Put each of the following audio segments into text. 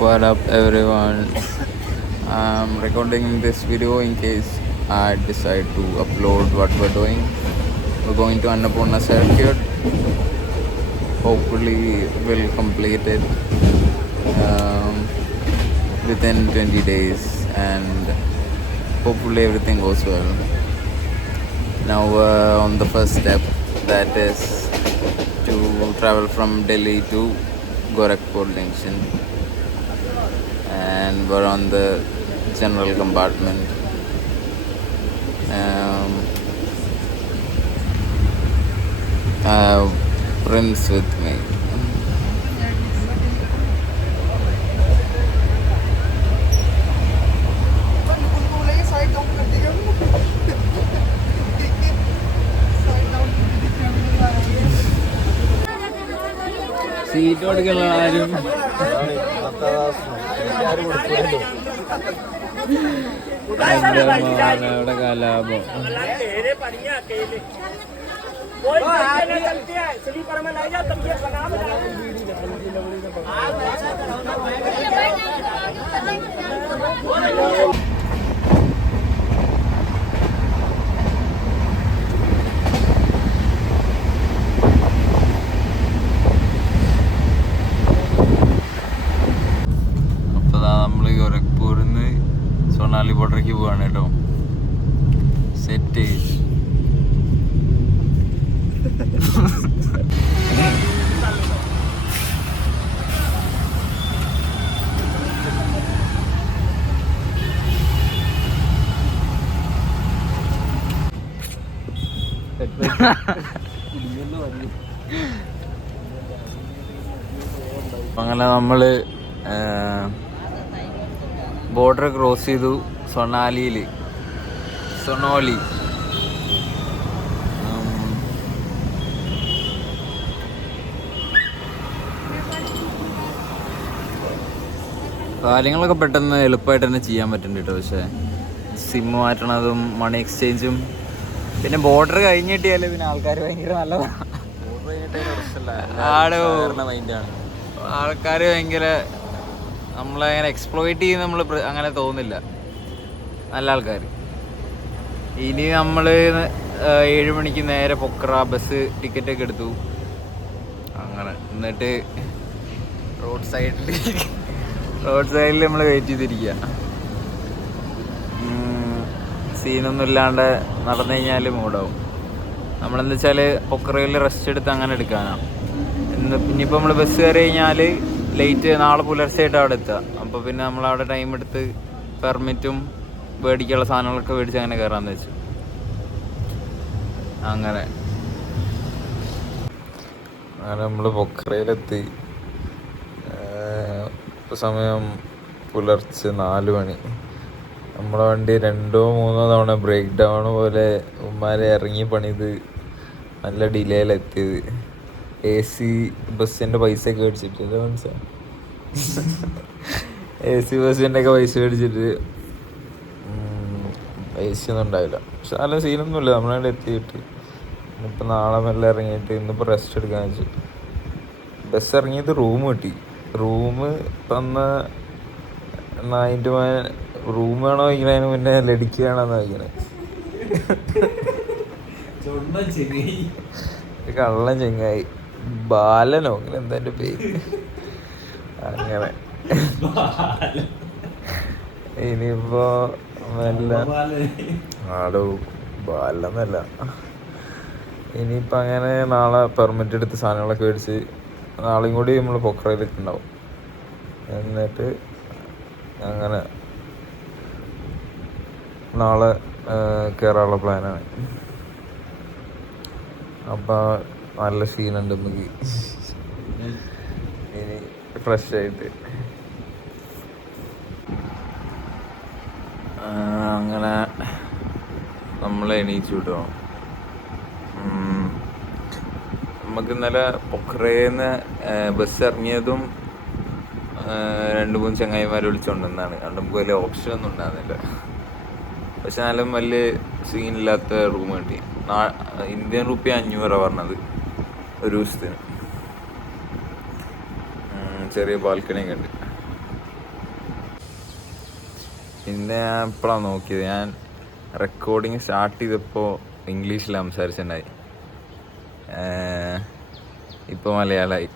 What up everyone? I'm recording this video in case I decide to upload what we're doing. We're going to Annapurna Circuit. Hopefully we'll complete it within 20 days and hopefully everything goes well. Now we're on the first step, that is to travel from Delhi to Gorakhpur Junction, and we're on the general compartment. I have Prince with me. Seat കൊടുക്കുന്ന ആരും അവിടെ കലാപം. നമ്മള് ഗോരഖ്പൂരിന്ന് സോനാലി ബോർഡറിലേക്ക് പോവാണ് കേട്ടോ. Set അങ്ങനെ നമ്മള് border cross ചെയ്തു. സൊണോലി കാര്യങ്ങളൊക്കെ പെട്ടെന്ന് എളുപ്പമായിട്ട് തന്നെ ചെയ്യാൻ പറ്റുന്നുണ്ട് കേട്ടോ. പക്ഷേ സിം മാറ്റണതും മണി എക്സ്ചേഞ്ചും പിന്നെ ബോർഡർ കഴിഞ്ഞിട്ടിയാൽ പിന്നെ ആൾക്കാർ ഭയങ്കര നല്ലതാണ്. ആൾക്കാർ ഭയങ്കര നമ്മളങ്ങനെ എക്സ്പ്ലോയിറ്റ് ചെയ്യുന്ന നമ്മൾ അങ്ങനെ തോന്നില്ല. നല്ല ആൾക്കാർ. ഇനി നമ്മൾ 7 മണിക്ക് നേരെ പൊക്ര ബസ് ടിക്കറ്റൊക്കെ എടുത്തു. അങ്ങനെ എന്നിട്ട് റോഡ് സൈഡിൽ നമ്മൾ വെയിറ്റ് ചെയ്തിരിക്കുക. സീനൊന്നും ഇല്ലാണ്ട് നടന്നു കഴിഞ്ഞാൽ മൂടാവും. നമ്മളെന്താ വെച്ചാൽ പൊക്രയിൽ റെസ്റ്റ് എടുത്ത് അങ്ങനെ എടുക്കാനാണ്. ഇനിയിപ്പോൾ നമ്മൾ ബസ് കയറി കഴിഞ്ഞാൽ ലേറ്റ് നാളെ പുലർച്ചയായിട്ട് അവിടെ എത്തുക. അപ്പോൾ പിന്നെ നമ്മളവിടെ ടൈം എടുത്ത് പെർമിറ്റും മേടിക്കാനുള്ള സാധനങ്ങളൊക്കെ മേടിച്ച് അങ്ങനെ കയറാമെന്ന് വെച്ചു. അങ്ങനെ നമ്മൾ പൊക്രയിലെത്തി. സമയം പുലർച്ചെ 4 മണി. നമ്മളെ വണ്ടി 2-3 തവണ ബ്രേക്ക് ഡൗൺ പോലെ ഉമ്മാരെ ഇറങ്ങി പണിത് നല്ല ഡിലേയിലെത്തിയത്. AC ബസ്സിൻ്റെ പൈസയൊക്കെ മേടിച്ചിട്ട് മനസ്സിലായി. AC ബസ്സിൻ്റെ ഒക്കെ പൈസ മേടിച്ചിട്ട് പൈസ ഒന്നും ഉണ്ടാവില്ല. പക്ഷെ നല്ല സീനൊന്നുമില്ല. നമ്മളവിടെ എത്തിയിട്ട് ഇന്നിപ്പോൾ നാളെ മെല്ലെ ഇറങ്ങിയിട്ട് ഇന്നിപ്പോൾ റെസ്റ്റ് എടുക്കാൻ വെച്ചു. ബസ് ഇറങ്ങിയിട്ട് റൂം കിട്ടി. റൂം തന്ന റൂം വേണോ വയ്ക്കണതിന് മുന്നേ ലടിക്കുകയാണെന്ന് വയ്ക്കണേ. കള്ളൻ ചെങ്ങായി ബാലനോ അങ്ങനെ എന്താ എൻ്റെ പേര്. അങ്ങനെ ഇനിയിപ്പോ ആടോ ബാലെന്നല്ല. ഇനിയിപ്പോൾ അങ്ങനെ നാളെ പെർമിറ്റ് എടുത്ത് സാധനങ്ങളൊക്കെ മേടിച്ച് നാളെയും കൂടി നമ്മൾ പൊക്രയിലേക്ക് ഉണ്ടാവും. എന്നിട്ട് അങ്ങനെ നാളെ കയറാനുള്ള പ്ലാനാണ്. അപ്പം നല്ല സീനുണ്ട് നമുക്ക് ഇനി ഫ്രഷ് ആയിട്ട്. അങ്ങനെ നമ്മൾ എണീച്ചു കിട്ടുമോ. നമുക്ക് ഇന്നലെ പൊക്രയിൽ ബസ് ഇറങ്ങിയതും 2-3 ചങ്ങായിമാരെ വിളിച്ചുകൊണ്ടെന്നാണ്. അതുകൊണ്ട് നമുക്ക് വലിയ ഓപ്ഷനൊന്നും ഉണ്ടാകുന്നില്ല. പക്ഷെ എന്നാലും വലിയ സീനില്ലാത്ത റൂം കിട്ടി. ഇന്ത്യൻ റുപ്പി 500 പറഞ്ഞത് ഒരു ദിവസത്തിന്. ചെറിയ ബാൽക്കണിയൊക്കെ ഉണ്ട്. പിന്നെ ഞാൻ ഇപ്പോഴാണ് നോക്കിയത്, ഞാൻ റെക്കോർഡിങ് സ്റ്റാർട്ട് ചെയ്തപ്പോൾ ഇംഗ്ലീഷിൽ സംസാരിച്ചിട്ടുണ്ടായി, ഇപ്പോൾ മലയാളമായി.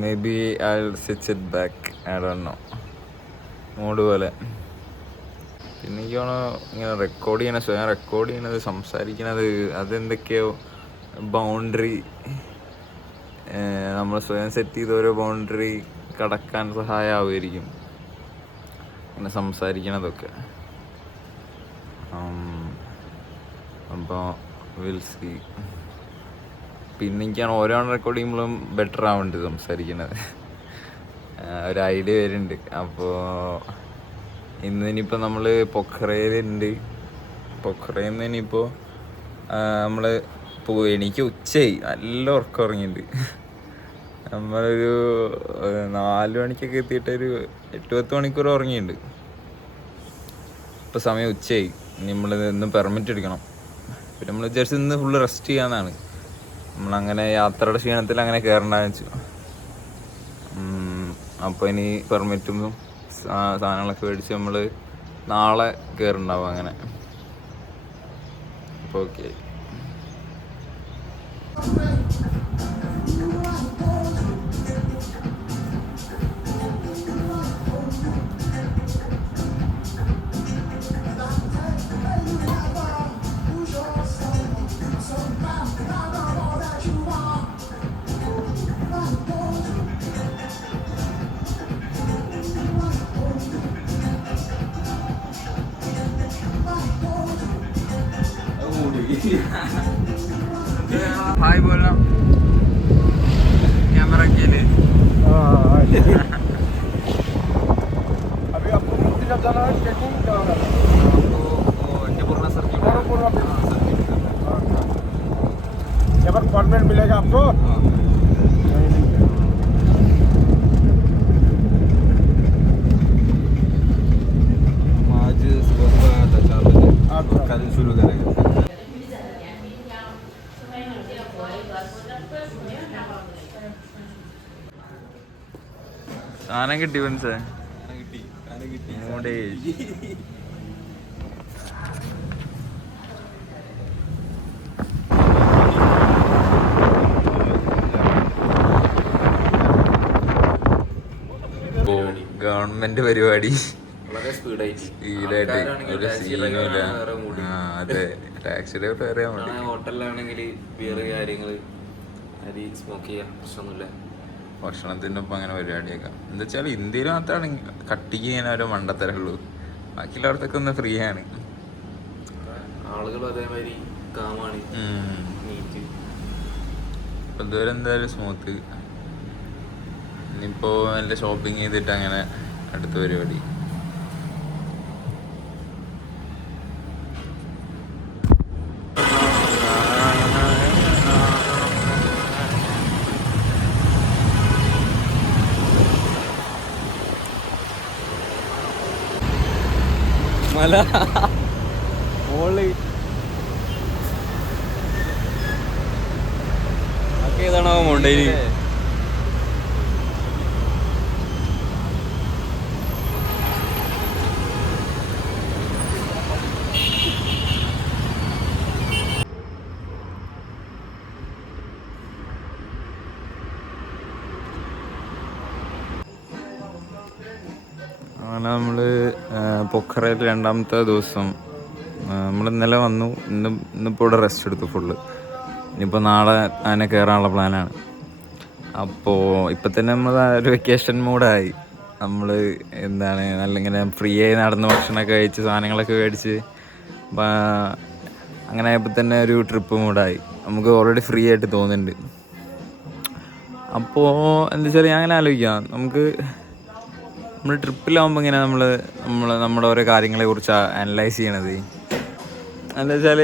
Maybe I switch it back, I don't know, mood പോലെ. പിന്നെ എനിക്കാണ് ഇങ്ങനെ റെക്കോർഡ് ചെയ്യണ, സ്വയം റെക്കോർഡ് ചെയ്യണത്, സംസാരിക്കണത്, അതെന്തൊക്കെയോ ബൗണ്ടറി, നമ്മൾ സ്വയം സെറ്റ് ചെയ്ത ഓരോ ബൗണ്ടറി കടക്കാൻ സഹായമാവുമായിരിക്കും ഇങ്ങനെ സംസാരിക്കണതൊക്കെ. അപ്പോൾ വിൽ സീ. പിന്നെ എനിക്കാണ് ഓരോ റെക്കോർഡ് ചെയ്യുമ്പോഴും ബെറ്റർ ആവുന്നുണ്ട് സംസാരിക്കുന്നത്, ഒരു ഐഡിയ വരുന്നുണ്ട്. അപ്പോൾ ഇന്നിപ്പോൾ നമ്മൾ പൊഖറയിലുണ്ട്. പൊഖറയിൽ നിന്ന് ഇനിയിപ്പോൾ നമ്മൾ എനിക്ക് ഉച്ചയായി, നല്ല ഉറക്കം ഉറങ്ങിയിട്ടുണ്ട്. നമ്മളൊരു 4 മണിക്കൊക്കെ എത്തിയിട്ടൊരു 8-10 മണിക്കൂർ ഉറങ്ങിയിട്ടുണ്ട്. ഇപ്പോൾ സമയം ഉച്ചയായി, ഇനി നമ്മൾ ഇന്ന് പെർമിറ്റ് എടുക്കണം. പിന്നെ നമ്മൾ വിചാരിച്ച് ഇന്ന് ഫുള്ള് റെസ്റ്റ് ചെയ്യാമെന്നാണ്. നമ്മളങ്ങനെ യാത്രയുടെ ക്ഷീണത്തിൽ അങ്ങനെ കയറണ്ടെന്ന് വെച്ചു. അപ്പോൾ ഇനി പെർമിറ്റും സാധനങ്ങളൊക്കെ മേടിച്ച് നമ്മൾ നാളെ കയറുണ്ടാവും അങ്ങനെ. അപ്പോൾ ഓക്കെ. हाय बोलना कैमरा के लिए। अभी आपको मुक्ति जब जाना है चेकिंग क्या होगा? अन्नपूर्णा सर्किल यहाँ पर परमिट मिलेगा आपको? आज सुबह 4 बजे कल शुरू करेंगे। സാധനം കിട്ടി മനസ്സേ, മൂടേ. ഗവൺമെന്റ് പരിപാടി വളരെ സ്പീഡായിട്ട് ഒരു സീനുമില്ല. അതെ, ടാക്സി ഡ്രൈവർ അറിയാൻ വേണ്ടി. ഹോട്ടലിലാണെങ്കിൽ ബിയർ കാര്യങ്ങള് അരി സ്മോക്ക് ചെയ്യാൻ പ്രശ്നമൊന്നുമില്ല. ഭക്ഷണത്തിനൊപ്പം അങ്ങനെ പരിപാടിയൊക്കെ എന്താ വെച്ചാൽ ഇന്ത്യയിൽ മാത്രമാണെങ്കിൽ കട്ടിക്ക് ചെയ്യാൻ ഓരോ മണ്ടത്തരമുള്ളൂ, ബാക്കിയുള്ളവർക്കൊക്കെ ഒന്ന് ഫ്രീ ആണ്. ആളുകൾ അതേമാതിരി കാമാണ്, നീറ്റ്. ഇപ്പം ഇതുവരെ എന്തായാലും സ്മൂത്ത്. ഇനിയിപ്പോൾ നല്ല ഷോപ്പിംഗ് ചെയ്തിട്ട് അങ്ങനെ അടുത്ത പരിപാടി. മല മോള് ഏതാണോ മൊണ്ടേരി. അങ്ങനെ നമ്മൾ പൊഖറയിൽ 2ാമത്തെ ദിവസം. നമ്മൾ ഇന്നലെ വന്നു, ഇന്നിപ്പോൾ ഇവിടെ റെസ്റ്റ് എടുത്തു ഫുള്ള്. ഇനിയിപ്പോൾ നാളെ അതിനെ കയറാനുള്ള പ്ലാനാണ്. അപ്പോൾ ഇപ്പം തന്നെ നമ്മൾ ഒരു വെക്കേഷൻ മൂഡായി. നമ്മൾ എന്താണ് നല്ല ഇങ്ങനെ ഫ്രീ ആയി നടന്ന് ഭക്ഷണമൊക്കെ കഴിച്ച് സാധനങ്ങളൊക്കെ മേടിച്ച് അങ്ങനെ ആയപ്പോൾ തന്നെ ഒരു ട്രിപ്പ് മൂഡായി. നമുക്ക് ഓൾറെഡി ഫ്രീ ആയിട്ട് തോന്നുന്നുണ്ട്. അപ്പോൾ എന്താ വെച്ചാൽ ഞാൻ അങ്ങനെ ആലോചിക്കാം, നമ്മൾ ട്രിപ്പിലാവുമ്പോൾ ഇങ്ങനെ നമ്മുടെ ഓരോ കാര്യങ്ങളെക്കുറിച്ച് അനലൈസ് ചെയ്യണത്. എന്താ വെച്ചാൽ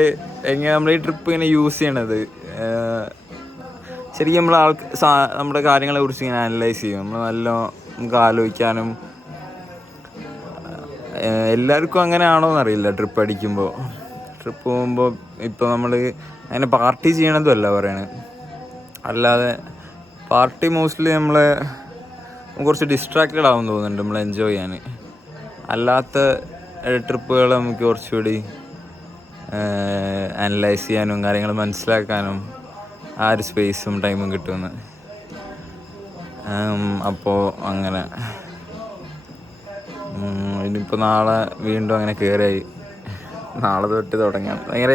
എങ്ങനെ നമ്മൾ ഈ ട്രിപ്പ് ഇങ്ങനെ യൂസ് ചെയ്യണത്, ശരിക്കും നമ്മൾ നമ്മുടെ കാര്യങ്ങളെക്കുറിച്ച് ഇങ്ങനെ അനലൈസ് ചെയ്യും. നമുക്ക് ആലോചിക്കാനും. എല്ലാവർക്കും അങ്ങനെയാണോ എന്നറിയില്ല. ട്രിപ്പ് അടിക്കുമ്പോൾ, ട്രിപ്പ് പോകുമ്പോൾ ഇപ്പോൾ നമ്മൾ അങ്ങനെ പാർട്ടി ചെയ്യണതും അല്ല പറയണത്. അല്ലാതെ പാർട്ടി മോസ്റ്റ്ലി നമ്മളെ കുറച്ച് ഡിസ്ട്രാക്റ്റഡ് ആവും തോന്നുന്നുണ്ട് നമ്മൾ എൻജോയ് ചെയ്യാൻ. അല്ലാത്ത ട്രിപ്പുകൾ നമുക്ക് കുറച്ചുകൂടി അനലൈസ് ചെയ്യാനും കാര്യങ്ങൾ മനസ്സിലാക്കാനും ആ ഒരു സ്പേസും ടൈമും കിട്ടുമെന്ന്. അപ്പോൾ അങ്ങനെ ഇനിയിപ്പോൾ നാളെ വീണ്ടും അങ്ങനെ കയറിയായി. നാളെ തൊട്ട് തുടങ്ങാം. ഭയങ്കര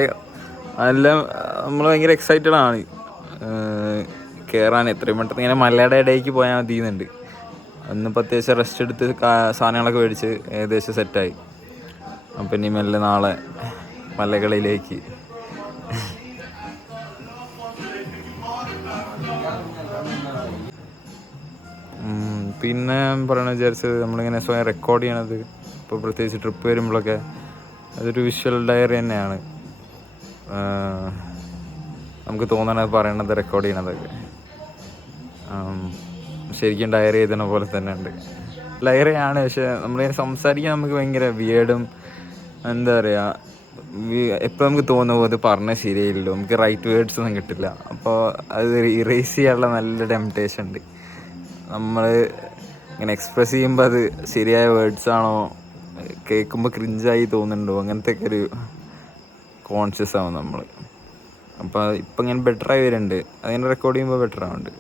എല്ലാം നമ്മൾ ഭയങ്കര എക്സൈറ്റഡ് ആണ് കയറാൻ. എത്രയും പെട്ടെന്ന് ഇങ്ങനെ മലയുടെ ഇടയ്ക്ക് പോയാൽ മതിയെന്നുണ്ട്. അന്നിപ്പോൾ അത്യാവശ്യം റെസ്റ്റ് എടുത്ത് സാധനങ്ങളൊക്കെ മേടിച്ച് ഏകദേശം സെറ്റായി. അപ്പം ഇനി മെല്ലെ നാളെ മലകളിലേക്ക്. പിന്നെ പറയണ വിചാരിച്ചത് നമ്മളിങ്ങനെ സ്വയം റെക്കോർഡ് ചെയ്യണത്, ഇപ്പോൾ പ്രത്യേകിച്ച് ട്രിപ്പ് വരുമ്പോഴൊക്കെ അതൊരു വിഷ്വൽ ഡയറി തന്നെയാണ്. നമുക്ക് തോന്നണത് പറയണത് റെക്കോർഡ് ചെയ്യണതൊക്കെ ശരിക്കും ഡയറി എഴുതണ പോലെ തന്നെ ഉണ്ട്. ഡയറിയാണ്, പക്ഷെ നമ്മളിങ്ങനെ സംസാരിക്കാൻ നമുക്ക് ഭയങ്കര വിയേർഡും എന്താ പറയുക, എപ്പോൾ നമുക്ക് തോന്നുമ്പോൾ അത് പറഞ്ഞാൽ ശരിയായില്ലല്ലോ, നമുക്ക് റൈറ്റ് വേർഡ്സ് ഒന്നും കിട്ടില്ല. അപ്പോൾ അത് ഇറേസ് ചെയ്യാനുള്ള നല്ല ടെംപ്റ്റേഷൻ ഉണ്ട്. നമ്മൾ ഇങ്ങനെ എക്സ്പ്രസ് ചെയ്യുമ്പോൾ അത് ശരിയായ വേർഡ്സ് ആണോ, കേൾക്കുമ്പോൾ ക്രിഞ്ചായി തോന്നുന്നുണ്ടോ, അങ്ങനത്തെ ഒക്കെ ഒരു കോൺഷ്യസ് ആവും നമ്മൾ. അപ്പോൾ ഇപ്പം ഇങ്ങനെ ബെറ്ററായി വരുന്നുണ്ട്. അതിങ്ങനെ റെക്കോർഡ് ചെയ്യുമ്പോൾ ബെറ്റർ ആവുന്നുണ്ട്.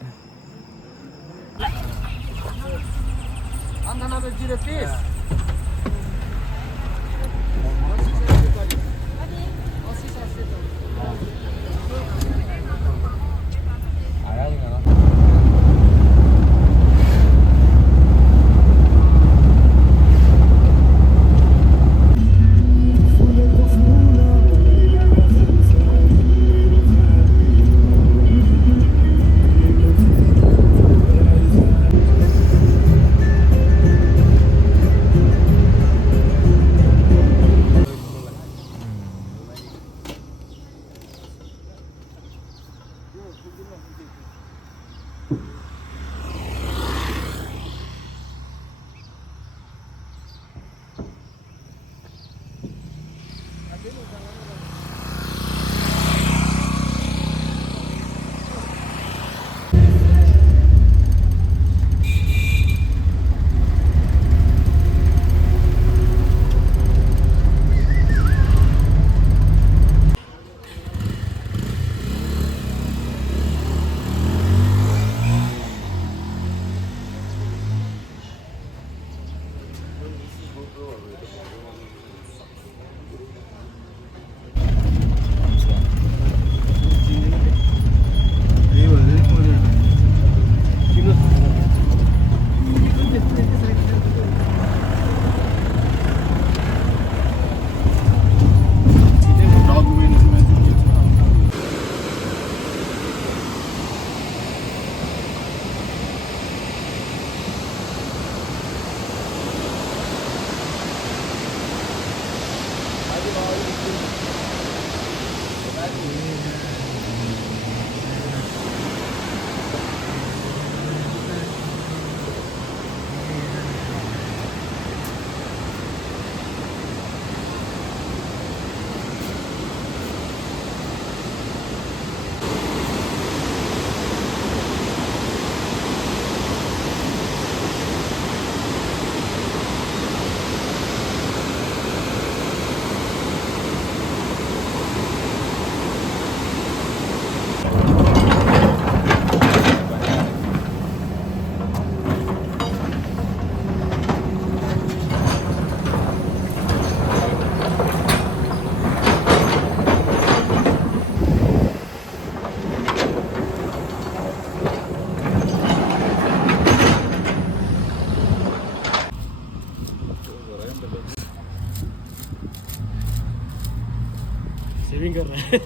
सेविंग कर रहा है।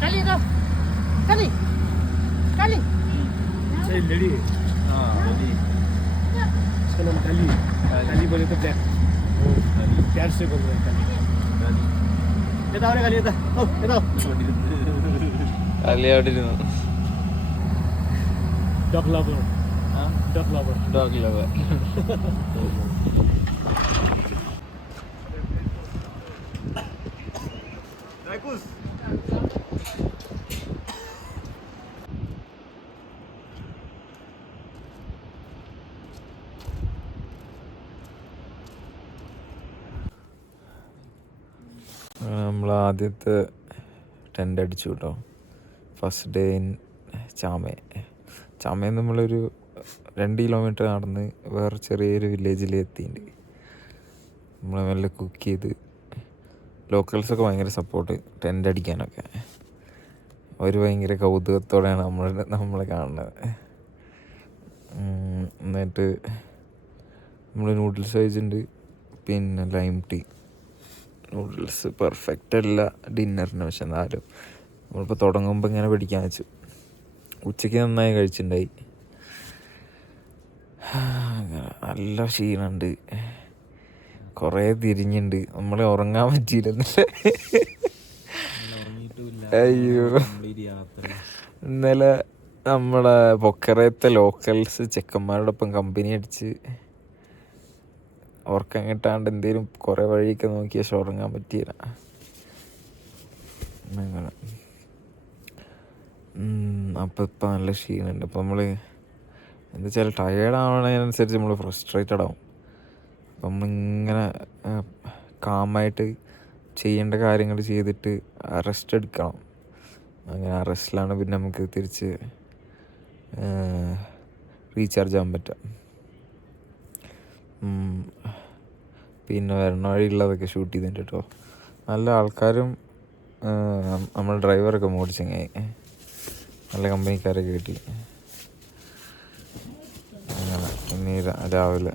Kali itu, kali, kali. Saya lady, lady. इसका नाम काली, काली बोले तो ब्लैक, प्यार से बोल रहे हैं काली। ये तो काली ये तो, ओ ये तो। കാലി അവിടെ ഇരുന്നു. Dog lover, dog lover, dog lover. നമ്മൾ ആദ്യത്തെ ടെൻ്റ് അടിച്ചു കേട്ടോ. ഫസ്റ്റ് ഡേ ഇൻ ചാമയിൽ നമ്മളൊരു 2 കിലോമീറ്റർ നടന്ന് വേറെ ചെറിയൊരു വില്ലേജിൽ എത്തിയിട്ടുണ്ട്. നമ്മൾ മെല്ലെ കുക്ക് ചെയ്ത് ലോക്കൽസൊക്കെ ഭയങ്കര സപ്പോർട്ട് ടെൻ്റ് അടിക്കാനൊക്കെ. അവർ ഭയങ്കര കൗതുകത്തോടെയാണ് നമ്മളെ കാണുന്നത്. എന്നിട്ട് നമ്മൾ നൂഡിൽസ് കഴിച്ചിട്ടുണ്ട്, പിന്നെ ലൈം ടീ. നൂഡിൽസ് പെർഫെക്റ്റ് അല്ല ഡിന്നറിന്, പക്ഷെ എന്നാലും നമ്മളിപ്പോൾ തുടങ്ങുമ്പോൾ ഇങ്ങനെ പിടിക്കാൻ വെച്ചു. ഉച്ചയ്ക്ക് നന്നായി കഴിച്ചിട്ടുണ്ടായി. നല്ല ക്ഷീണമുണ്ട്, കുറേ തിരിഞ്ഞുണ്ട്, നമ്മളെ ഉറങ്ങാൻ പറ്റിയില്ല. അയ്യോ, ഇന്നലെ നമ്മളെ പൊക്കറയത്തെ ലോക്കൽസ് ചെക്കന്മാരോടൊപ്പം കമ്പനി അടിച്ച് ഉറക്കം കിട്ടാണ്ട് എന്തേലും കുറേ വഴിയൊക്കെ നോക്കി, പക്ഷെ ഉറങ്ങാൻ പറ്റിയില്ല. അങ്ങനെ അപ്പം ഇപ്പം നല്ല ക്ഷീണമുണ്ട്. അപ്പം നമ്മൾ എന്താ വെച്ചാൽ ടയേർഡ് ആവണതിനനുസരിച്ച് നമ്മൾ ഫ്രസ്ട്രേറ്റഡ് ആവും. അപ്പം നമ്മളിങ്ങനെ കാമായിട്ട് ചെയ്യേണ്ട കാര്യങ്ങൾ ചെയ്തിട്ട് റെസ്റ്റ് എടുക്കണം. അങ്ങനെ ആ റെസ്റ്റിലാണ് പിന്നെ നമുക്ക് തിരിച്ച് റീചാർജ് ആകാൻ പറ്റുക. പിന്നെ വരണ വഴിയുള്ളതൊക്കെ ഷൂട്ട് ചെയ്തിട്ട് കേട്ടോ. നല്ല ആൾക്കാരും നമ്മൾ ഡ്രൈവറൊക്കെ മോടിച്ചെങ്ങായി, നല്ല കമ്പനിക്കാരൊക്കെ കിട്ടി. അങ്ങനെ ഇനി രാവിലെ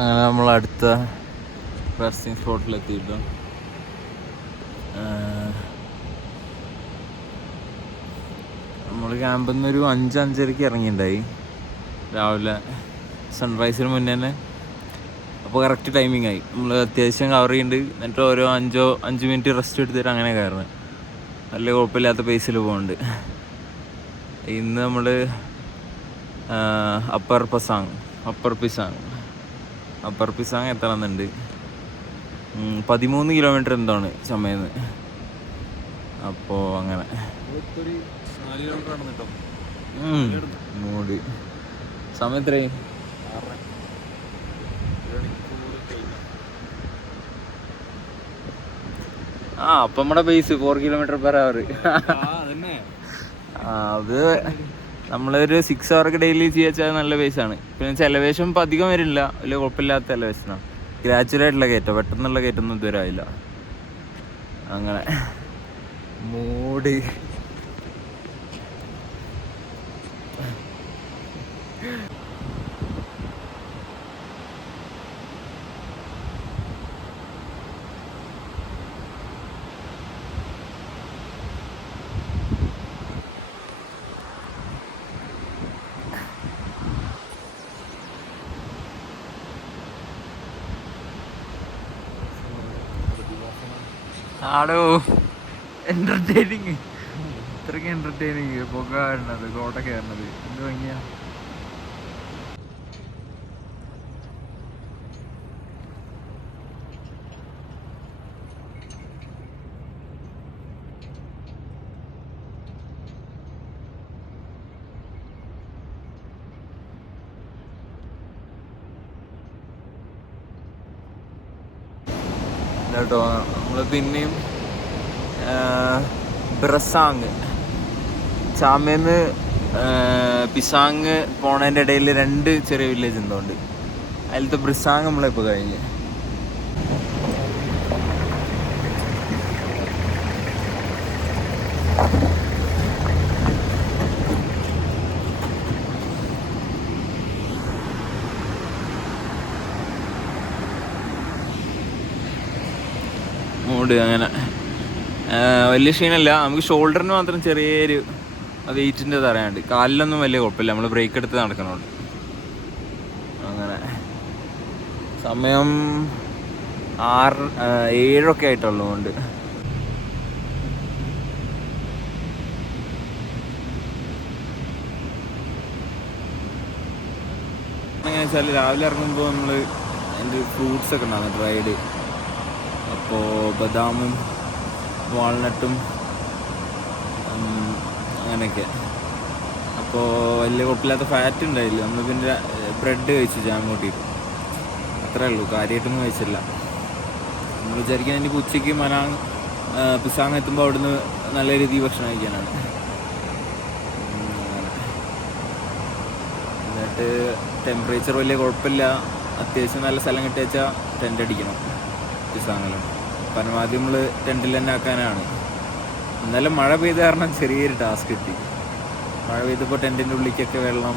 അങ്ങനെ നമ്മൾ അടുത്ത റെസ്റ്റിംഗ് സ്പോട്ടിലെത്തിയിട്ടു. നമ്മൾ ക്യാമ്പിൽ നിന്നൊരു 5-5:30 ഇറങ്ങിയിട്ടുണ്ടായി രാവിലെ, സൺറൈസിന് മുന്നേ തന്നെ. അപ്പോൾ കറക്റ്റ് ടൈമിംഗ് ആയി. നമ്മൾ അത്യാവശ്യം കവർ ചെയ്യുന്നുണ്ട്. എന്നിട്ട് ഓരോ 5 മിനിറ്റ് റെസ്റ്റ് എടുത്തിട്ട് അങ്ങനെ കയറുന്നത്. നല്ല കുഴപ്പമില്ലാത്ത പേസിൽ പോകുന്നുണ്ട്. ഇന്ന് നമ്മൾ അപ്പർ പിസാങ് എത്തണമെന്നുണ്ട്. 13 കിലോമീറ്റർ എന്താണ് ചമയെന്ന്. അപ്പോൾ അങ്ങനെ മൂടി സമയം എത്രയും അപ്പം നമ്മുടെ ബേസ് 4 km/h. അത് നമ്മളൊരു 6 hour ഡെയിലി ചെയ്യാച്ചാൽ നല്ല ബേസാണ്. പിന്നെ ചിലവേഷം ഇപ്പം അധികം വരില്ല, വലിയ കുഴപ്പമില്ലാത്ത ചിലവേഷനാണ്. ഗ്രാജുവലായിട്ടുള്ള കയറ്റം, പെട്ടെന്നുള്ള കയറ്റൊന്നും ഇതുവരെ ആയില്ല. അങ്ങനെ മൂടി ആടോ എന്റർടൈനിങ്, ഇത്രയ്ക്ക് എന്റർടൈനിങ്. പുക കയറുന്നത്, കോട്ട കയറുന്നത്, എന്ത് ഭംഗിയാ. കേട്ടോ നമ്മൾ പിന്നെയും ബ്രസാങ് ചാമേന്ന് പിസാങ് പോണതിൻ്റെ ഇടയിൽ 2 ചെറിയ വില്ലേജ് എന്തുകൊണ്ട് അതിലത്തെ ബ്രസാങ് നമ്മളിപ്പോൾ കഴിഞ്ഞ്. മൂഡ് അങ്ങനെ വലിയ ക്ഷീണമില്ല. നമുക്ക് ഷോൾഡറിന് മാത്രം ചെറിയൊരു വെയിറ്റിൻ്റെ തറയാണ്ട്. കാലിലൊന്നും വലിയ കുഴപ്പമില്ല, നമ്മൾ ബ്രേക്ക് എടുത്ത് നടക്കണോണ്ട്. അങ്ങനെ സമയം 7 ആയിട്ടുള്ളതുകൊണ്ട് എങ്ങനെയാ വെച്ചാൽ രാവിലെ ഇറങ്ങുമ്പോൾ നമ്മൾ അതിൻ്റെ ഫ്രൂട്ട്സൊക്കെ ഉണ്ടാകും ഡ്രൈഡ്. അപ്പോൾ ബദാമും വാൾനട്ടും അങ്ങനെയൊക്കെ. അപ്പോൾ വലിയ കുഴപ്പമില്ലാത്ത ഫാറ്റ് ഉണ്ടായില്ല. നമ്മൾ പിന്നെ ബ്രെഡ് കഴിച്ചു ജാം കൂട്ടിയിട്ട്, അത്രേ ഉള്ളൂ. കാര്യമായിട്ടൊന്നും കഴിച്ചില്ല. നമ്മൾ വിചാരിക്കുന്നത് എനിക്ക് ഉച്ചയ്ക്ക് പിസാങ് എത്തുമ്പോൾ അവിടുന്ന് നല്ല രീതിയിൽ ഭക്ഷണം കഴിക്കാനാണ്. എന്നിട്ട് ടെമ്പറേച്ചർ വലിയ കുഴപ്പമില്ല, അത്യാവശ്യം നല്ല സ്ഥലം കിട്ടി വെച്ചാൽ ടെൻ്റ് അടിക്കണം പിസാങ്ങിലും. പരമാവധി നമ്മൾ ടെൻറ്റിൽ തന്നെ ആക്കാനാണ്. എന്നാലും മഴ പെയ്ത കാരണം ചെറിയൊരു ടാസ്ക് കിട്ടി. മഴ പെയ്തപ്പോൾ ടെൻറ്റിൻ്റെ ഉള്ളിലേക്കൊക്കെ വെള്ളം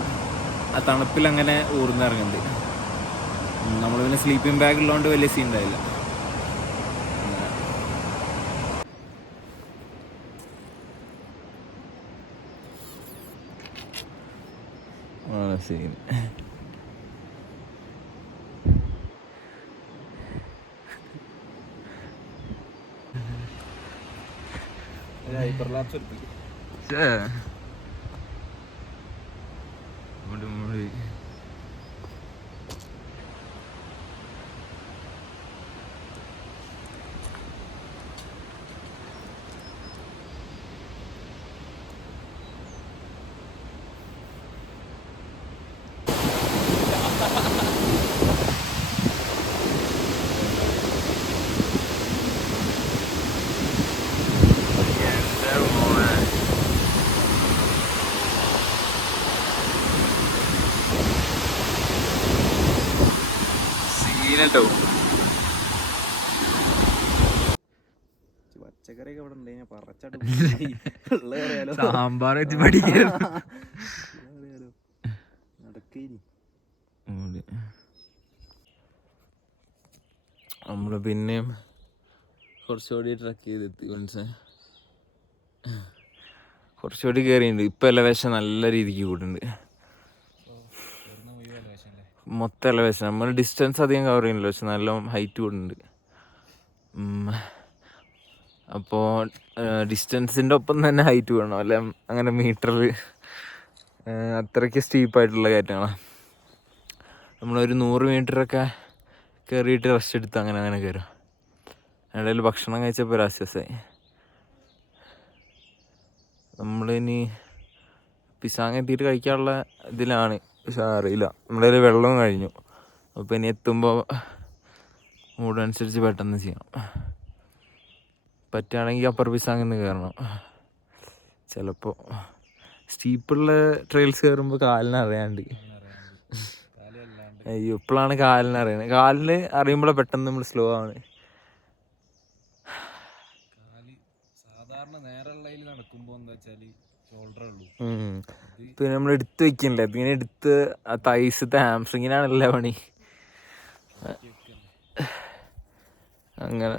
ആ തണുപ്പിലങ്ങനെ ഊർന്നിറങ്ങുന്നുണ്ട്. നമ്മൾ പിന്നെ സ്ലീപ്പിംഗ് ബാഗ് ഉള്ളതുകൊണ്ട് വലിയ സീൻ ഉണ്ടായില്ല. സീൻ സീനട്ടോ. പച്ചക്കറിയൊക്കെ ഇവിടെ ഉണ്ട്, പറച്ചാട്ട് സാമ്പാർ വെച്ച് പഠിക്കാ നടക്കേനി. നമ്മള് പിന്നെയും കുറച്ചുകൂടി ട്രക്ക് ചെയ്തെത്തി. മനസ്സിലായി, കുറച്ചുകൂടി കയറിയിട്ടുണ്ട്. ഇപ്പം എലവേഷൻ നല്ല രീതിക്ക് കൂട്ടുന്നുണ്ട്. മൊത്തം എലവേഷൻ. നമ്മൾ ഡിസ്റ്റൻസ് അധികം കവർ ചെയ്യുന്നില്ല, പക്ഷെ നല്ല ഹൈറ്റ് കൂടുന്നുണ്ട്. അപ്പോൾ ഡിസ്റ്റൻസിൻ്റെ ഒപ്പം തന്നെ ഹൈറ്റ് വേണം, അല്ല അങ്ങനെ മീറ്ററിൽ അത്രയ്ക്ക് സ്റ്റീപ്പായിട്ടുള്ള കയറ്റങ്ങളാണ്. നമ്മളൊരു 100 മീറ്ററൊക്കെ കയറിയിട്ട് റെസ്റ്റ് എടുത്ത് അങ്ങനെ കയറും. ഇടയിൽ ഭക്ഷണം കഴിച്ചപ്പോൾ ഒരു ആശ്വാസമായി. നമ്മളിനി പിസാങ് എത്തിയിട്ട് കഴിക്കാനുള്ള ഇതിലാണ്, പക്ഷെ അറിയില്ല. നമ്മുടെ കയ്യിൽ വെള്ളവും കഴിഞ്ഞു. അപ്പോൾ ഇനി എത്തുമ്പോൾ മൂടനുസരിച്ച് പെട്ടെന്ന് ചെയ്യണം. പറ്റുകയാണെങ്കിൽ അപ്പർ പിസാങ്ങിൽ നിന്ന് കയറണം. ചിലപ്പോൾ സ്റ്റീപ്പുള്ള ട്രെയിൽസ് കയറുമ്പോൾ കാലിന് അറിയാണ്ട്, അയ്യോ ഇപ്പോഴാണ് കാലിന് അറിയണത്. കാലിന് അറിയുമ്പോഴേ പെട്ടെന്ന് നമ്മൾ സ്ലോ ആണ്. സാധാരണ നേരെയുള്ളതിൽ നടക്കുമ്പോൾ എന്താ വെച്ചാൽ ഷോൾഡറേ ഉള്ളൂ. പിന്നെ നമ്മൾ എടുത്ത് വെക്കണ്ടേ, ഇങ്ങനെ എടുത്ത് ആ തൈസത്തെ ഹാംസ്ട്രിങ്ങിനാണല്ലേ പണി. അങ്ങനെ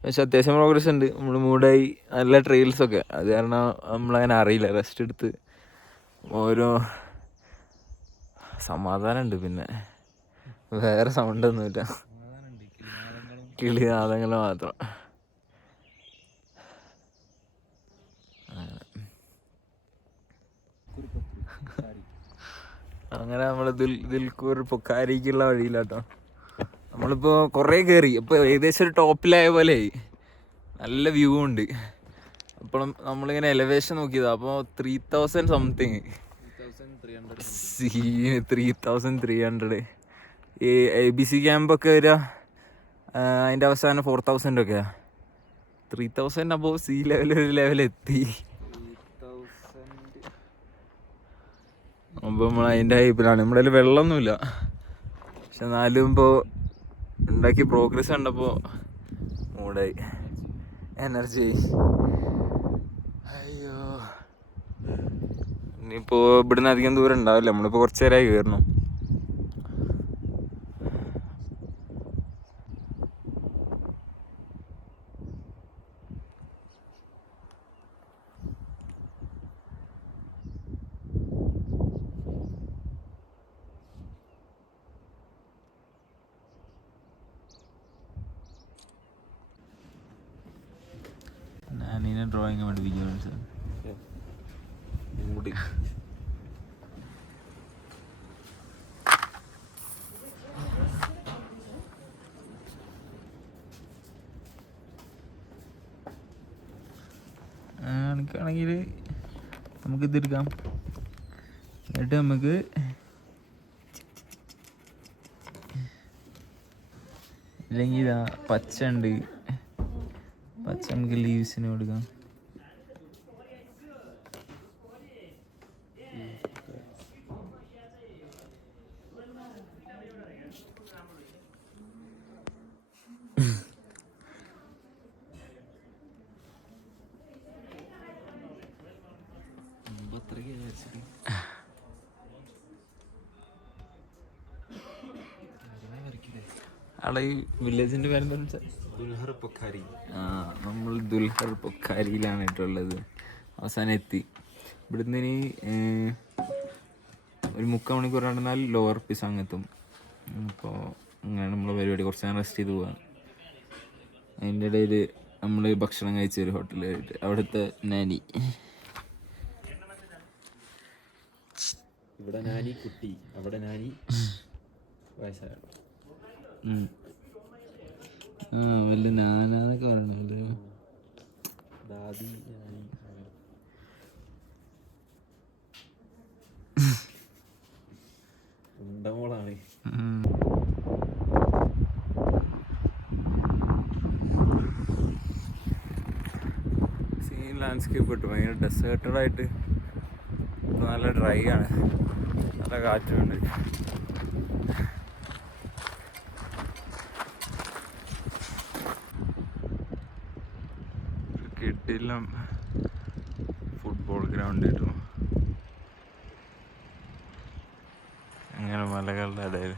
പക്ഷെ അത്യാവശ്യം പ്രോഗ്രസ് ഉണ്ട്. നമ്മൾ മൂടായി നല്ല ട്രെയിൽസൊക്കെ, അത് കാരണം നമ്മളങ്ങനെ അറിയില്ല. റെസ്റ്റ് എടുത്ത് ഓരോ സമാധാനമുണ്ട്. പിന്നെ വേറെ സൗണ്ടൊന്നുമില്ല, കിളിനാദങ്ങൾ മാത്രം. അങ്ങനെ നമ്മൾ ദിൽക്കൂർ പൊക്കാരിക്കുള്ള വഴിയിലാട്ടോ. നമ്മളിപ്പോൾ കുറേ കയറി, ഇപ്പോൾ ഏകദേശം ഒരു ടോപ്പിലായ പോലെ നല്ല വ്യൂ ഉണ്ട്. അപ്പോൾ നമ്മളിങ്ങനെ എലവേഷൻ നോക്കിയതാണ്. അപ്പോൾ 3000 സംതിങ്, 3300. ഈ ABC ക്യാമ്പൊക്കെ വരിക അതിൻ്റെ അവസാനം 4000 ഒക്കെയാണ്. 3000 അപ്പോൾ സീ ലെവലെത്തി. അപ്പോൾ നമ്മൾ അതിൻ്റെ ഹൈപ്പിലാണ്. നമ്മുടെ കയ്യിൽ വെള്ളമൊന്നുമില്ല, പക്ഷെ എന്നാലും ഇപ്പോൾ ഉണ്ടാക്കി പ്രോഗ്രസ് കണ്ടപ്പോൾ മൂടായി, എനർജി. അയ്യോ, ഇനിയിപ്പോൾ ഇവിടുന്ന് അധികം ദൂരം ഉണ്ടാവില്ല. നമ്മളിപ്പോൾ കുറച്ച് നേരമായി കയറണം. ഡ്രൈവിങ് പഠിപ്പിക്കാൻ സാർ. കൂടി എനിക്കാണെങ്കിൽ നമുക്കിതെടുക്കാം. എന്നിട്ട് നമുക്ക് അല്ലെങ്കിൽ ഇതാ പച്ച ഉണ്ട്, പച്ച നമുക്ക് ലീവ്സിന് കൊടുക്കാം. അവിടെ ഈ വില്ലേജിന്റെ പേരെന്താ വെച്ചാൽ ദുൽഹർ പൊക്കാരി. നമ്മൾ ദുൽഹർ പൊക്കാരിയിലാണ് ഇട്ടുള്ളത്. അവസാനം എത്തി. ഇവിടുന്ന് ഇനി ഒരു 3/4 മണിക്കൂർ നടന്നാൽ ലോവർ പിസാങ് എത്തും. അപ്പോൾ അങ്ങനെ നമ്മളെ പരിപാടി കുറച്ച് നേരം റെസ്റ്റ് ചെയ്ത് പോകാം. അതിൻ്റെ ഇടയിൽ നമ്മൾ ഭക്ഷണം കഴിച്ച ഒരു ഹോട്ടലിലായിട്ട് അവിടുത്തെ നാനി. ഇവിടെ നാനി കുട്ടി, അവിടെ നാനി വയസ്സായ വല്ല നാനാന്നൊക്കെ പറയണ ദാദി നാനി. ഉണ്ടമോളാണ്. സീൻ ലാൻഡ്സ്കേപ്പ് കിട്ടും. ഭയങ്കര ഡെസേർട്ടഡായിട്ട് നല്ല ഡ്രൈ ആണ്, നല്ല കാറ്റുണ്ട്. കിട്ടില്ല ഫുട്ബോൾ ഗ്രൗണ്ട് കിട്ടും അങ്ങനെ മലകളുടെ ഇടയിൽ.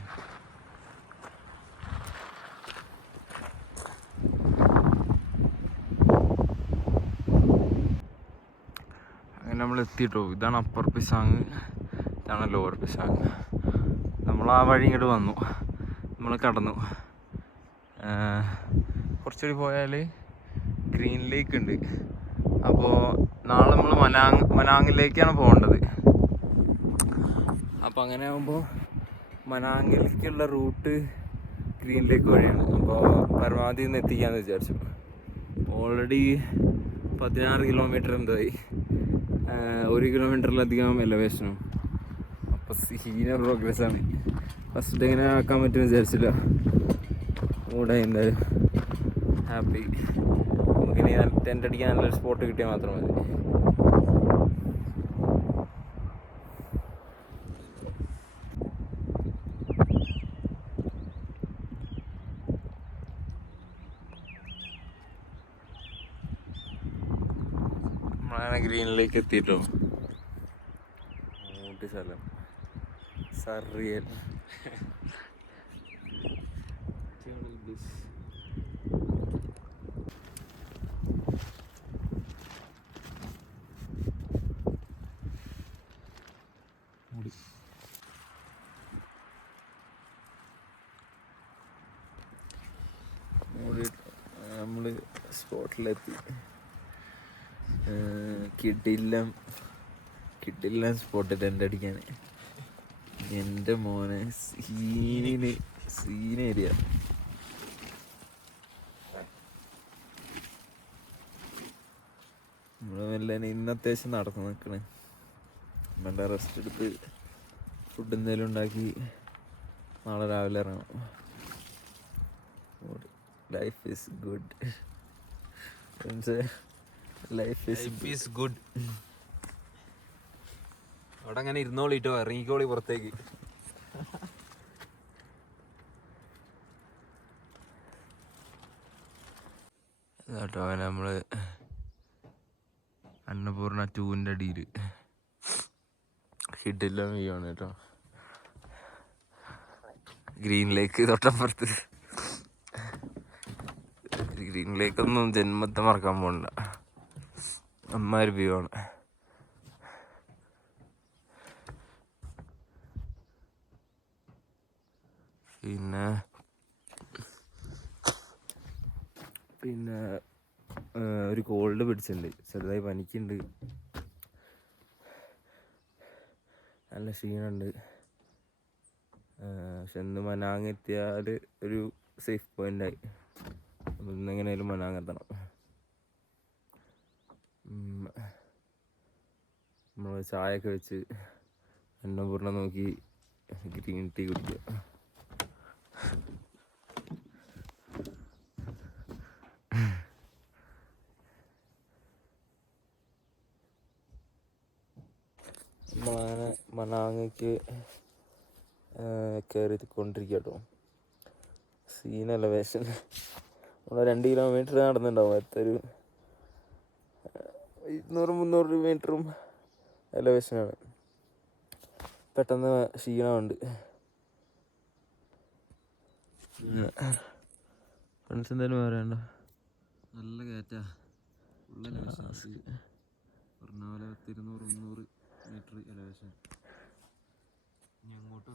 അങ്ങനെ നമ്മൾ എത്തിയിട്ടോ. ഇതാണ് അപ്പർ പിസാങ്, ഇതാണ് ലോവർ പിസാങ്. നമ്മൾ ആ വഴി ഇങ്ങോട്ട് വന്നു, നമ്മൾ കടന്നു. കുറച്ചുകൂടി പോയാൽ ഗ്രീൻ ലേക്ക് ഉണ്ട്. അപ്പോൾ നാളെ നമ്മൾ മനാങ്ങിലേക്കാണ് പോകേണ്ടത്. അപ്പോൾ അങ്ങനെ ആകുമ്പോൾ മനാങ്ങിലേക്കുള്ള റൂട്ട് ഗ്രീൻ ലേക്ക് വഴിയാണ്. അപ്പോൾ പരമാവധി ഇന്ന് എത്തിക്കാമെന്ന് വിചാരിച്ചു. ഓൾറെഡി 16 കിലോമീറ്റർ എന്തായി, 1 കിലോമീറ്ററിലധികം എലവേഷനും. അപ്പോൾ സീന പ്രോഗ്രസ്സാണ്. ഫസ്റ്റ് ഇങ്ങനെ ആക്കാൻ പറ്റുമെന്ന് വിചാരിച്ചില്ല. കൂടെ എന്തായാലും ഹാപ്പി. നമുക്കിനി ടെൻ്റ് അടിക്കാൻ നല്ലൊരു സ്പോട്ട് കിട്ടിയാൽ മാത്രം മതി. നമ്മളങ്ങനെ ഗ്രീനിലേക്ക് എത്തിയിട്ടോ. ഊട്ടി സ്ഥലം സർറിയൽ. നമ്മൾ സ്പോട്ടിലെത്തി. കിട്ടില്ല സ്പോട്ട് ടെൻ്റ് അടിക്കാൻ. എൻ്റെ മോനെ സീനേരിയ. നമ്മൾ മെല്ലെ ഇന്ന് അത്യാവശ്യം നടന്നു നിൽക്കണേ. നല്ല റെസ്റ്റ് എടുത്ത് ഫുഡ് എന്തെങ്കിലും ഉണ്ടാക്കി നാളെ രാവിലെ ഇറങ്ങണം. Life is good. Life is good. അവിടെ അങ്ങനെ ഇരുന്നോളിട്ടോ, ഇറങ്ങിക്കോളി പുറത്തേക്ക്. കേട്ടോ അങ്ങനെ നമ്മൾ അന്നപൂർണ 2-ൻ്റെ അടിയിൽ ഹിഡില്ല വ്യൂ ആണ് കേട്ടോ. ഗ്രീൻ ലേക്ക് തൊട്ടപ്പുറത്ത്. ഗ്രീൻ ലേക്കൊന്നും ജന്മത്തെ മറക്കാൻ പോകണ്ട, അമ്മാതിരി വ്യൂ ആണ്. പിന്നെ ഒരു കോൾഡ് പിടിച്ചിട്ടുണ്ട്, ചെറുതായി പനിക്കുന്നുണ്ട്, നല്ല ക്ഷീണമുണ്ട്. പക്ഷെ ഇന്ന് മനാങ് എത്തിയാൽ ഒരു സേഫ് പോയിൻ്റായി. അപ്പം ഇന്നെങ്ങനെയായാലും മനാങ് എത്തണം. നമ്മൾ ചായയൊക്കെ വെച്ച് അന്നപൂർണ്ണ നോക്കി ഗ്രീൻ ടീ കുടിക്കുക. നമ്മളങ്ങനെ മനാങ്ങയ്ക്ക് കയറിക്കൊണ്ടിരിക്കുക കേട്ടോ. Scene elevation. നമ്മൾ 2 കിലോമീറ്റർ നടന്നിട്ടുണ്ടാവും. എത്തൊരു 200-300 മീറ്ററും എലവേഷനാണ്. പെട്ടെന്ന് ക്ഷീണമുണ്ട്. ഫ്രണ്ട്സ് എന്തായാലും പറയണ്ട. നല്ല കയറ്റാ. Ernakulam 200-300 metre elevation. അങ്ങോട്ട്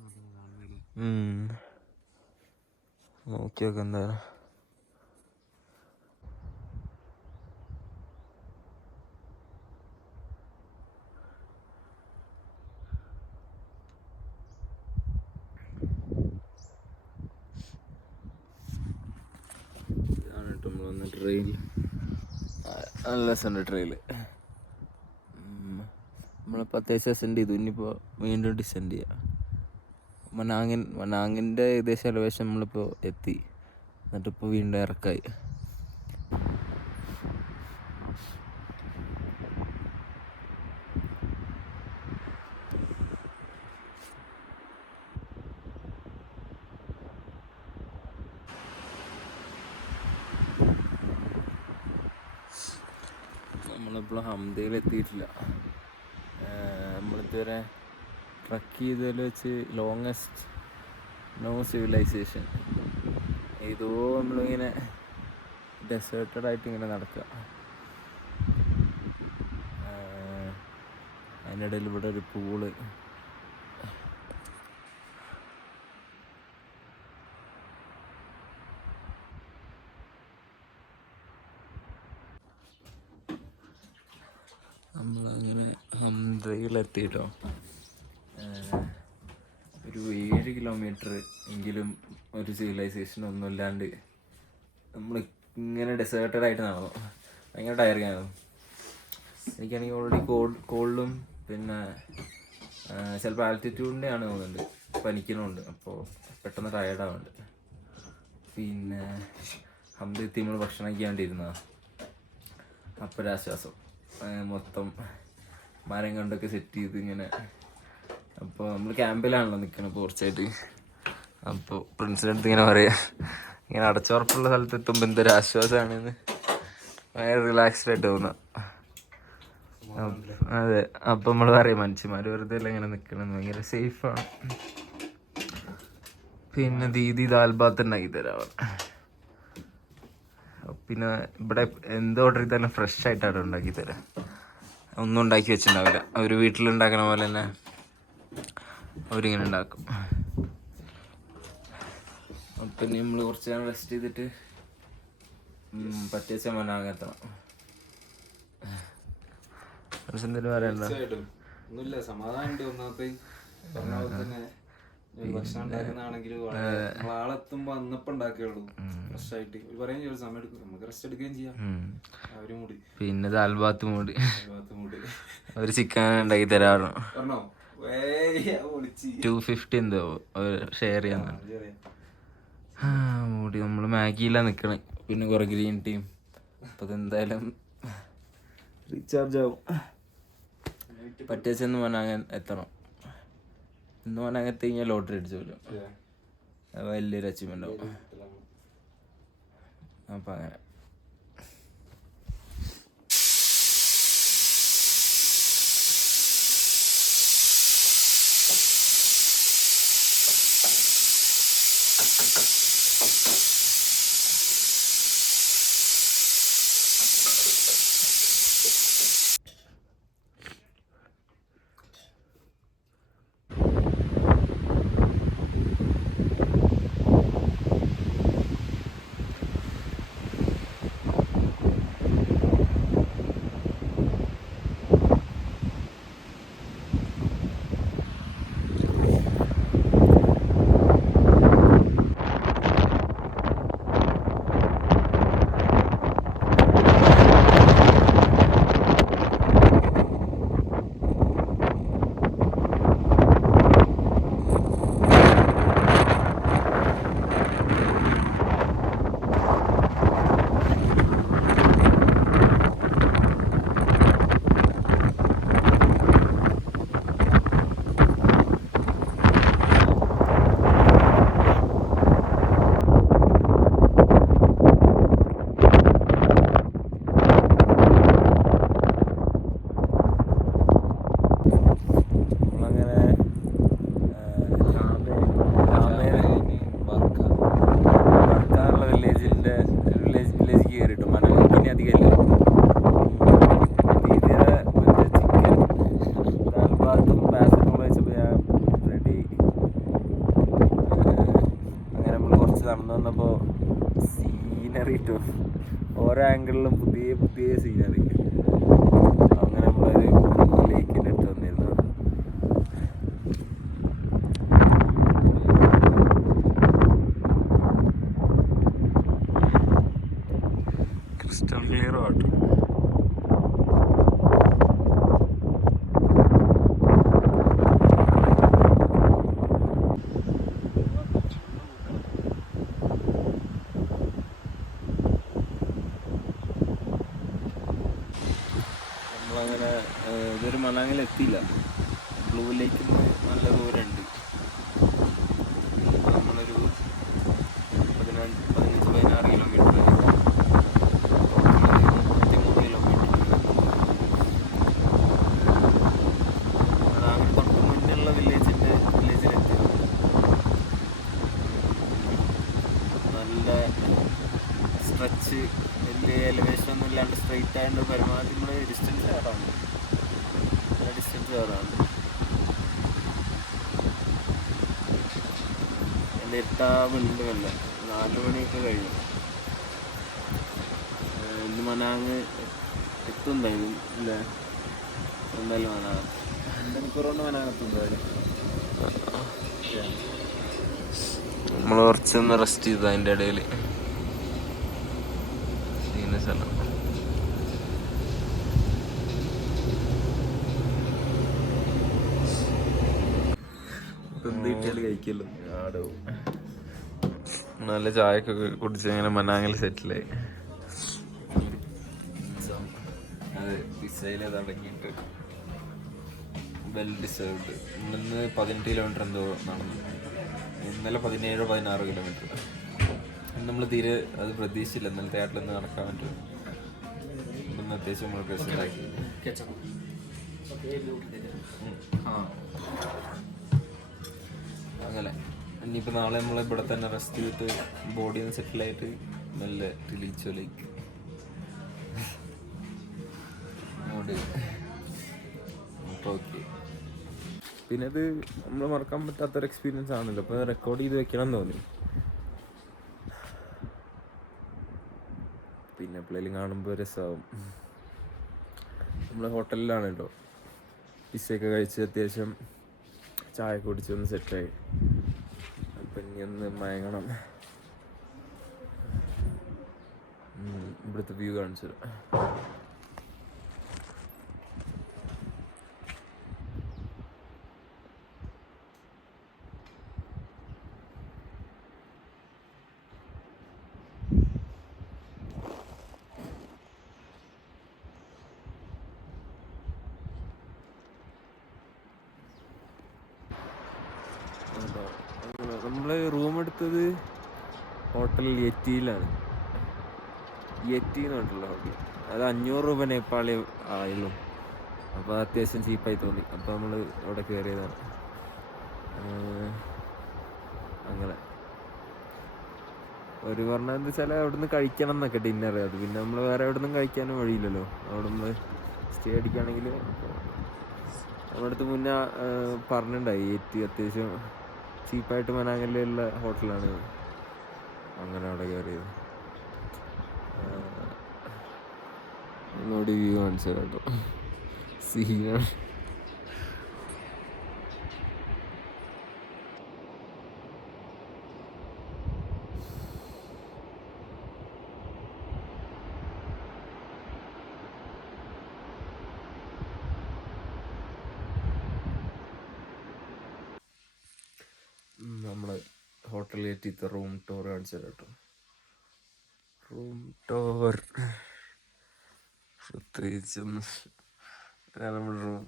നോക്കി നോക്കാം എന്തായാലും. ഇതാണ് കേട്ടോ നമ്മൾ വന്ന ട്രെയിൽ. നല്ല രസമുണ്ട് ട്രെയിൽ. നമ്മളിപ്പോൾ അത്യാവശ്യം അസെൻഡ് ചെയ്തു. ഇനിയിപ്പോൾ വീണ്ടും ഡിസെൻഡ് ചെയ്യാം. മനാങ്ങിൻ്റെ ഏകദേശം എലവേഷൻ നമ്മളിപ്പോൾ എത്തി. എന്നിട്ടിപ്പോൾ വീണ്ടും ഇറക്കായി. നമ്മളിപ്പോൾ ഹംദയിൽ എത്തിയിട്ടില്ല. നമ്മളിതുവരെ ട്രക്ക് ചെയ്തതിൽ വെച്ച് ലോങ്ങസ്റ്റ് നോ സിവിലൈസേഷൻ. ഏതോ നമ്മളിങ്ങനെ ഡെസേർട്ടഡ് ആയിട്ട് ഇങ്ങനെ നടക്കുക. അതിനിടയിൽ ഇവിടെ ഒരു പൂള്. നമ്മളങ്ങനെ ഹംദയിലെത്തിയിട്ടോ. ഒരു 7 കിലോമീറ്റർ എങ്കിലും ഒരു സിവിലൈസേഷൻ ഒന്നുമില്ലാണ്ട് നമ്മൾ ഇങ്ങനെ ഡെസേർട്ടഡ് ആയിട്ട് നടന്നു. ഭയങ്കര ടയറിങ് ആയിരുന്നു. എനിക്കാണെങ്കിൽ ഓൾറെഡി കോൾഡും പിന്നെ ചിലപ്പോൾ ആൽറ്റിറ്റ്യൂഡിൻ്റെ ആണ് തോന്നുന്നുണ്ട്, പനിക്കണമുണ്ട്. അപ്പോൾ പെട്ടെന്ന് ടയർഡാവുന്നുണ്ട്. പിന്നെ ഹംദെത്തി നമ്മൾ ഭക്ഷണം കഴിക്കാണ്ടിരുന്നതാണ്. അപ്പൊരാശ്വാസം. മൊത്തം മരം കൊണ്ടൊക്കെ സെറ്റ് ചെയ്ത് ഇങ്ങനെ. അപ്പോൾ നമ്മൾ ക്യാമ്പിലാണല്ലോ നിൽക്കുന്നത് കുറച്ചായിട്ട്. അപ്പോൾ പ്രിൻസിൻ്റെ അടുത്ത് ഇങ്ങനെ പറയാം, ഇങ്ങനെ അടച്ചുറപ്പുള്ള സ്ഥലത്ത് എത്തുമ്പോൾ എന്തൊരു ആശ്വാസമാണെന്ന്. ഭയങ്കര റിലാക്സ്ഡ് ആയിട്ട് തോന്നുക. അതെ. അപ്പം നമ്മൾ പറയും മനുഷ്യന്മാർ വെറുതെ എല്ലാം ഇങ്ങനെ നിൽക്കണം, ഭയങ്കര സേഫാണ്. പിന്നെ ദീദി ദാൽബാത്ത് ഉണ്ടാക്കി തരാം. പിന്നെ ഇവിടെ എന്ത് ഓർഡർ ചെയ്താലും ഫ്രഷ് ആയിട്ടാണ് ഉണ്ടാക്കി തരാം. ഒന്നും ഉണ്ടാക്കി വെച്ചിട്ടുണ്ടാവില്ല. അവർ വീട്ടിലുണ്ടാക്കണ പോലെ തന്നെ അവരിങ്ങനെ ഉണ്ടാക്കും. പിന്നെ നമ്മൾ കുറച്ച് നേരം റെസ്റ്റ് ചെയ്തിട്ട് പറ്റിയ മനാങ്ങെത്തണം. എന്തെങ്കിലും പറയണ്ട. ഒന്നുമില്ല, സമാധാനം ഒന്നാമത്തെ പറഞ്ഞ പോലെ തന്നെ ഭക്ഷണം ഉണ്ടാക്കുന്നതാണെങ്കിലും ആളെത്തുമ്പോ അന്നപ്പം ഉണ്ടാക്കിയുള്ളൂ ഫ്രഷ് ആയിട്ട്. പറയുകയും ചെയ്യും സമയം എടുക്കും, നമുക്ക് റെസ്റ്റ് എടുക്കുകയും ചെയ്യാം. അവരും കൂടി പിന്നെ ദാൽബാത്ത് മൂടി ഒരു ചിക്കൻ ഉണ്ടാക്കി തരാറുണ്ട്. പറഞ്ഞോ 250 എന്തോ ഷെയർ ചെയ്യാൻ മൂടി. നമ്മൾ മാഗിയിലാണ് നിൽക്കണേ. പിന്നെ കുറെ ഗ്രീൻ ടീം. അപ്പം അതെന്തായാലും റീചാർജ് ആവും. പറ്റിയെന്ന് മനാങ്ങൻ എത്തണം. ഇന്ന് മനാങ്ങെത്തി കഴിഞ്ഞാൽ ലോട്ടറി അടിച്ചു പോലും. വലിയൊരു അച്ചീവ്മെൻ്റ് ആവും. അപ്പം അങ്ങനെ ലൈറ്റും ഓരോ ആംഗിളിലും പുതിയ പുതിയ സീനറി. അങ്ങനെ നമ്മളൊരു ലേക്കിൻ്റെ അടുത്ത് വന്നിരുന്നു. Crystal clear water. നമ്മളങ്ങനെ ഇതൊരു മനാങ്ങിൽ എത്തിയില്ല. ബ്ലൂ ലേക്കിൽ നിന്ന് നല്ല ദൂരമുണ്ട്. നമ്മളൊരു 15-16 കിലോമീറ്റർ, 33 കിലോമീറ്റർ മനാങ്ങിന് തൊട്ട് മുന്നുള്ള വില്ലേജിലെത്തി. നല്ല സ്ട്രെച്ച്, വലിയ എലിവേഷൻ ഒന്നും ഇല്ലാണ്ട് സ്ട്രെയിറ്റ് ആയതുകൊണ്ട് പരമാവധി നമ്മൾ ഡിസ്റ്റൻസ് കയറാണ്. നല്ല ഡിസ്റ്റൻസ് കയറാണ്. എൻ്റെ ഇരുട്ടാവുണ്ട്. വല്ല 4 മണിയൊക്കെ കഴിയും. ഇന്ന് മനാങ് എത്തുന്നുണ്ടായിരുന്നു ഇല്ലേ? എന്തായാലും മനാങ് 2 മണിക്കൂർ കൊണ്ട് മനാങ് എന്തായാലും. നമ്മൾ കുറച്ചൊന്ന് റെസ്റ്റ് ചെയ്തു അതിൻ്റെ ഇടയിൽ. സ്ഥലം കഴിക്കല്ലോ. നല്ല ചായയൊക്കെ കുടിച്ച് അങ്ങനെ മനാങ്ങിൽ സെറ്റിലായി. അത് പിസയിൽ അതടങ്ങിയിട്ട് വെൽ ഡിസേർവ്ഡ്. ഇന്ന് 18 കിലോമീറ്റർ എന്തോ നടന്നു. ഇന്നലെ 17-16 കിലോമീറ്റർ. നമ്മൾ തീരെ അത് പ്രതീക്ഷിച്ചില്ല ഇന്നലത്തെ ആയിട്ടിലൊന്ന് നടക്കാൻ പറ്റും. ഇന്ന് അത്യാവശ്യം നമ്മൾ പ്രശ്നമാക്കി. അങ്ങനെ ഇനിയിപ്പോൾ നാളെ നമ്മൾ ഇവിടെ തന്നെ റെസ്റ്റ് ചെയ്തിട്ട് ബോഡി ഒന്ന് സെറ്റിലായിട്ട് നല്ല റിലീച്ചോ ലൈക്ക് ഓക്കെ. പിന്നെ അത് നമ്മൾ മറക്കാൻ പറ്റാത്തൊരു എക്സ്പീരിയൻസ് ആണല്ലോ. അപ്പോൾ റെക്കോർഡ് ചെയ്ത് വെക്കണം എന്ന് തോന്നി. പിന്നെ എപ്പോഴേലും കാണുമ്പോൾ രസമാവും. നമ്മൾ ഹോട്ടലിലാണ് കേട്ടോ. പിസ്സയൊക്കെ കഴിച്ച് അത്യാവശ്യം ചായ കുടിച്ചൊന്ന് സെറ്റായി. അപ്പം ഇനി ഒന്ന് മയങ്ങണം. ഇവിടുത്തെ വ്യൂ കാണിച്ചു തരാം. നമ്മൾ റൂം എടുത്തത് ഹോട്ടൽ യെറ്റിയിലാണ്. യെറ്റി എന്ന് പറഞ്ഞിട്ടുള്ള ഹോട്ടൽ. അത് 500 രൂപ നേപ്പാളി ആയുള്ളൂ. അപ്പോൾ അത്യാവശ്യം ചീപ്പായി തോന്നി. അപ്പോൾ നമ്മൾ അവിടെ കയറിയതാണ്. അങ്ങനെ ഒരു പറഞ്ഞാൽ എന്താ വെച്ചാൽ അവിടെ നിന്ന് കഴിക്കണം എന്നൊക്കെ ഡിന്നർ. അത് പിന്നെ നമ്മൾ വേറെ എവിടെ നിന്നും കഴിക്കാനും വഴിയില്ലല്ലോ. അവിടെ നമ്മൾ സ്റ്റേ അടിക്കുകയാണെങ്കിൽ നമ്മുടെ അടുത്ത് മുന്നേ പറഞ്ഞിട്ടുണ്ടായി യെറ്റി അത്യാവശ്യം ചീപ്പായിട്ട് മനാങ്ങലിലുള്ള ഹോട്ടലാണ്. അങ്ങനെ അവിടെ കയറിയത്. ഒന്നുകൂടി വ്യൂ കാണിച്ചു തരാം കേട്ടോ. സീനാണ്. നമ്മൾ ഹോട്ടലിൽ എത്തിയിട്ട് റൂം ടൂർ കാണിച്ചു തരാം കേട്ടോ. റൂം ടൂർ പ്രത്യേകിച്ചൊന്നും നമ്മുടെ റൂം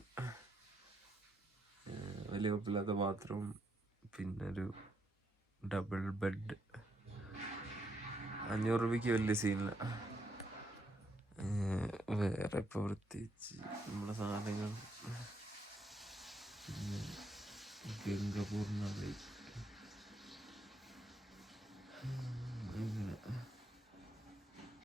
വലിയ കുഴപ്പമില്ലാത്ത ബാത്റൂം, പിന്നെ ഒരു ഡബിൾ ബെഡ്. 500 രൂപയ്ക്ക് വലിയ സീനില്ല. വേറെ ഇപ്പോൾ പ്രത്യേകിച്ച് നമ്മുടെ സാധനങ്ങൾ ഗംഗപൂർണ്ണ